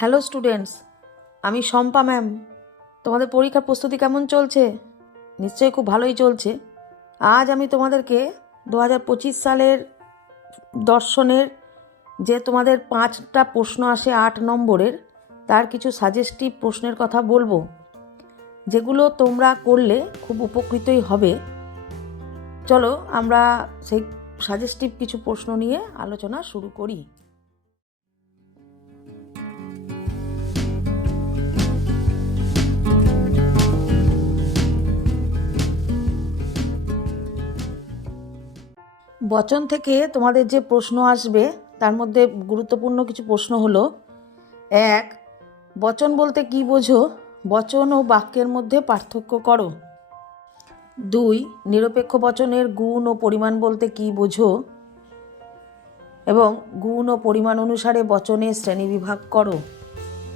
Hello students, আমি Shampa ma'am. তোমাদের পরীক্ষার প্রস্তুতি কেমন চলছে? নিশ্চয়ই খুব ভালোই চলছে। আজ আমি তোমাদেরকে দু হাজার পঁচিশ সালের দর্শনের যে তোমাদের পাঁচটা প্রশ্ন আসে আট নম্বরের, তার কিছু সাজেস্টিভ প্রশ্নের কথা বলব। যেগুলো তোমরা করলে খুব উপকৃতই হবে। চলো আমরা সেই সাজেস্টিভ কিছু প্রশ্ন নিয়ে আলোচনা শুরু করি। বচন থেকে তোমাদের যে প্রশ্ন আসবে, তার মধ্যে গুরুত্বপূর্ণ কিছু প্রশ্ন হলো, এক, বচন বলতে কি বোঝো? বচন ও বাক্যের মধ্যে পার্থক্য করো। দুই, নিরপেক্ষ বচনের গুণ ও পরিমাণ বলতে কি বোঝো? এবং গুণ ও পরিমাণ অনুসারে বচনে শ্রেণীবিভাগ করো।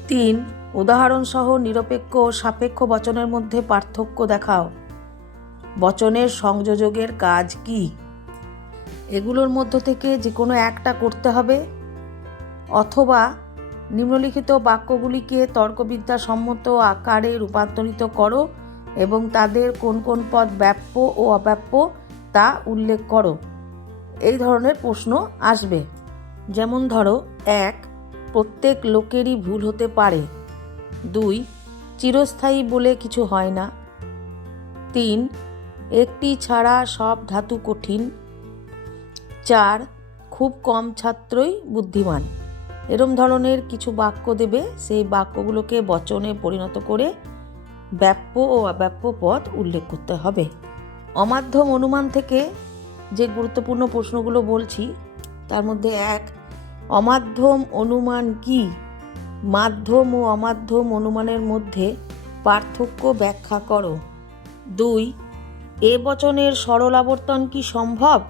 তিন, উদাহরণসহ নিরপেক্ষ ও সাপেক্ষ বচনের মধ্যে পার্থক্য দেখাও। বচনের সংযোজকের কাজ কী? এগুলোর মধ্য থেকে যে কোনো একটা করতে হবে, অথবা নিম্নলিখিত বাক্যগুলিকে তর্কবিদ্যা সম্মত আকারে রূপান্তরিত করো এবং তাদের কোন কোন পদ ব্যাপ্য ও অব্যাপ্য তা উল্লেখ করো। এই ধরনের প্রশ্ন আসবে। যেমন ধরো, এক, প্রত্যেক লোকেরই ভুল হতে পারে। দুই, চিরস্থায়ী বলে কিছু হয় না। তিন, একটি ছাড়া সব ধাতু কঠিন। চার খুব কম ছাত্রই বুদ্ধিমান। এরম ধরনের কিছু বাক্য দেবে, সেই বাক্যগুলোকে বচনে পরিণত করে ব্যাপ্য ও অব্যাপ্য পদ উল্লেখ করতে হবে। অমাধ্যম অনুমান থেকে যে গুরুত্বপূর্ণ প্রশ্নগুলো বলছি, তার মধ্যে এক, অমাধ্যম অনুমান কি? মাধ্যম ও অমাধ্যম অনুমানের মধ্যে পার্থক্য ব্যাখ্যা করো। দুই, এ বচনের সরল আবর্তন কি সম্ভব?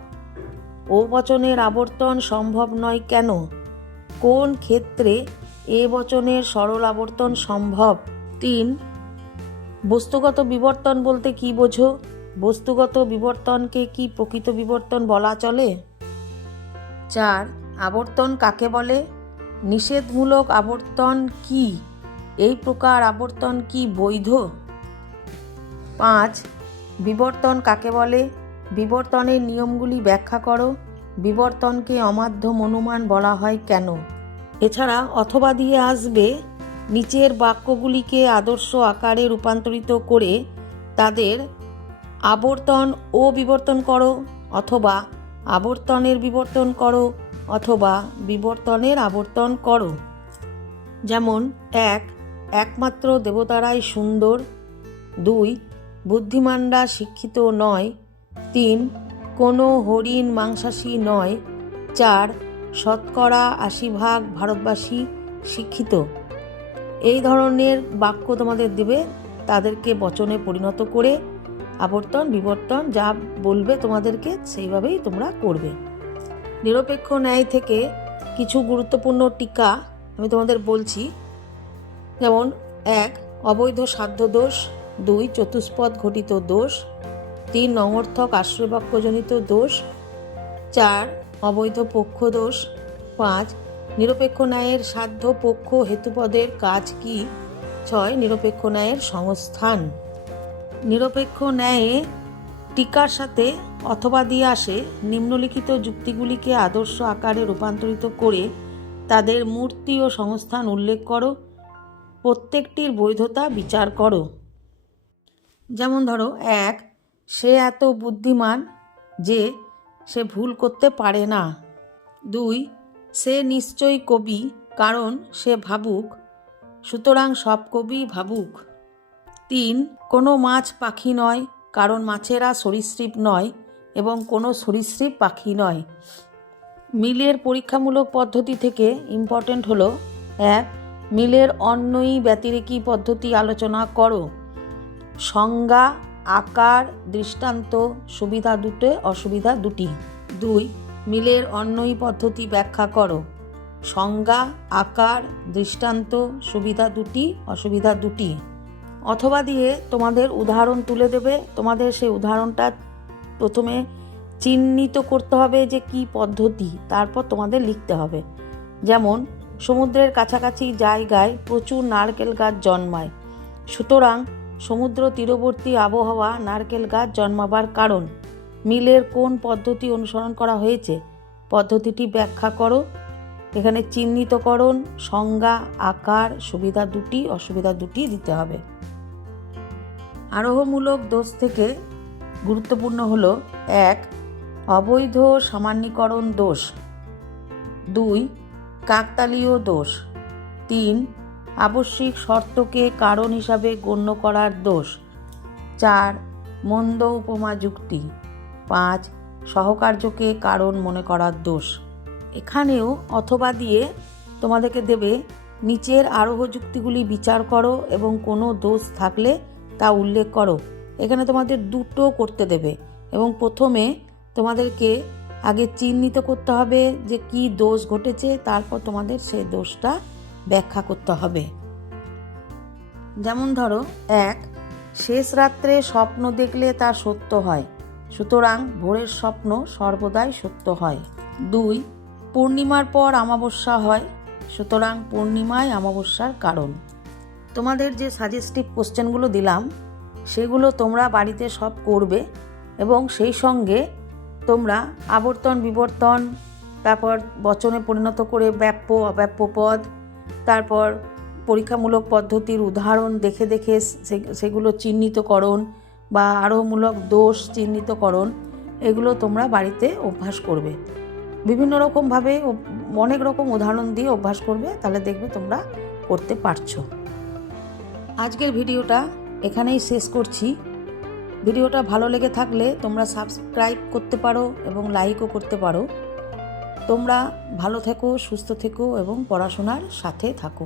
ও বচনের আবর্তন সম্ভব নয় কেন? কোন ক্ষেত্রে এ বচনের সরল আবর্তন সম্ভব? তিন, বস্তুগত বিবর্তন বলতে কি বোঝো? বস্তুগত বিবর্তনকে কি প্রকৃত বিবর্তন বলা চলে? চার, আবর্তন কাকে বলে? নিষেধমূলক আবর্তন কি? এই প্রকার আবর্তন কি বৈধ? পাঁচ, বিবর্তন কাকে বলে? বিবর্তনের নিয়মগুলি ব্যাখ্যা করো। বিবর্তনকে অমাধ্যম অনুমান বলা হয় কেন? এছাড়া অথবা দিয়ে আসবে, নিচের বাক্যগুলিকে আদর্শ আকারে রূপান্তরিত করে তাদের আবর্তন ও বিবর্তন করো, অথবা আবর্তনের বিবর্তন করো, অথবা বিবর্তনের আবর্তন করো। যেমন, এক, একমাত্র দেবতারাই সুন্দর। দুই, বুদ্ধিমানরা শিক্ষিত নয়। তিন, কোনো হরিণ মাংসাশী নয়। চার, শতকরা আশি ভাগ ভারতবাসী শিক্ষিত। এই ধরনের বাক্য তোমাদের দেবে, তাদেরকে বচনে পরিণত করে আবর্তন, বিবর্তন, যা বলবে তোমাদেরকে সেইভাবেই তোমরা করবে। নিরপেক্ষ ন্যায় থেকে কিছু গুরুত্বপূর্ণ টিকা আমি তোমাদের বলছি। যেমন, এক, অবৈধ সাধ্য দোষ দুই, চতুষ্পদ ঘটিত দোষ। তিন নঙর্থক আশ্রয়বাক্যজনিত দোষ, চার অবৈধ পক্ষ দোষ, পাঁচ নিরপেক্ষ ন্যায়ের সাধ্য পক্ষ হেতুপদের কাজ কি, ছয় নিরপেক্ষ ন্যায়ের সংস্থান। নিরপেক্ষ ন্যায়ে টিকার সাথে অথবা দিয়ে আসে নিম্নলিখিত যুক্তিগুলিকে আদর্শ আকারে রূপান্তরিত করে তাদের মূর্তি ও সংস্থান উল্লেখ করো। প্রত্যেকটির বৈধতা বিচার করো। যেমন ধরো, এক সে এত বুদ্ধিমান যে সে ভুল করতে পারে না। দুই, সে নিশ্চয়ই কবি, কারণ সে ভাবুক, সুতরাং সব কবি ভাবুক। তিন, কোনো মাছ পাখি নয়, কারণ মাছেরা সরীসৃপ নয় এবং কোনো সরীসৃপ পাখি নয়। মিলের পরীক্ষামূলক পদ্ধতি থেকে ইম্পর্টেন্ট হলো, এক, মিলের অন্যই ব্যতিরেকী পদ্ধতি আলোচনা করো। সংজ্ঞা আকার, দৃষ্টান্ত, সুবিধা দুটো, অসুবিধা দুটি। দুই, মিলের অন্যই পদ্ধতি ব্যাখ্যা করো। সংজ্ঞা, আকার, দৃষ্টান্ত, সুবিধা দুটি, অসুবিধা দুটি। অথবা দিয়ে তোমাদের উদাহরণ তুলে দেবে। তোমাদের সেই উদাহরণটা প্রথমে চিহ্নিত করতে হবে যে কি পদ্ধতি, তারপর তোমাদের লিখতে হবে। যেমন, সমুদ্রের কাছাকাছি জায়গায় প্রচুর নারকেল গাছ জন্মায়। সুতরাং সমুদ্র তীরবর্তী আবহাওয়া নারকেল গাছ জন্মাবার কারণ। মিলের কোন পদ্ধতি অনুসরণ করা হয়েছে? পদ্ধতিটি ব্যাখ্যা করো। এখানে চিহ্নিতকরণ, সংজ্ঞা, আকার, সুবিধা দুটি, অসুবিধা দুটি দিতে হবে। আরোহমূলক দোষ থেকে গুরুত্বপূর্ণ হল, এক, অবৈধ সামান্যীকরণ দোষ। দুই, কাকতালীয় দোষ। তিন আবশ্যিক শর্তকে কারণ হিসাবে গণ্য করার দোষ। চার, মন্দ উপমা যুক্তি। পাঁচ, সহকার্যকে কারণ মনে করার দোষ। এখানেও অথবা দিয়ে তোমাদেরকে দেবে, নিচের আরোহ যুক্তিগুলি বিচার করো এবং কোনো দোষ থাকলে তা উল্লেখ করো। এখানে তোমাদের দুটো করতে দেবে এবং প্রথমে তোমাদেরকে আগে চিহ্নিত করতে হবে যে কি দোষ ঘটেছে, তারপর তোমাদের সেই দোষটা ব্যাখ্যা করতে হবে। যেমন ধরো, এক, শেষ রাত্রে স্বপ্ন দেখলে তা সত্য হয়, সুতরাং ভোরের স্বপ্ন সর্বদাই সত্য হয়। দুই, পূর্ণিমার পর অমাবস্যা হয়, সুতরাং পূর্ণিমায় অমাবস্যার কারণ। তোমাদের যে সাজেস্টিভ কোশ্চেনগুলো দিলাম, সেগুলো তোমরা বাড়িতে সব করবে এবং সেই সঙ্গে তোমরা আবর্তন বিবর্তন তারপর বচনে পরিণত করে ব্যাপ্য অব্যাপ্য পদ তারপর পরীক্ষামূলক পদ্ধতির উদাহরণ দেখে দেখে সেগুলো চিহ্নিতকরণ বা আরোহমূলক দোষ চিহ্নিতকরণ, এগুলো তোমরা বাড়িতে অভ্যাস করবে। বিভিন্ন রকমভাবে অনেক রকম উদাহরণ দিয়ে অভ্যাস করবে, তাহলে দেখবে তোমরা করতে পারছ। আজকের ভিডিওটা এখানেই শেষ করছি। ভিডিওটা ভালো লেগে থাকলে তোমরা সাবস্ক্রাইব করতে পারো এবং লাইকও করতে পারো। তোমরা ভালো থেকো সুস্থ থেকো এবং পড়াশোনার সাথে থাকো।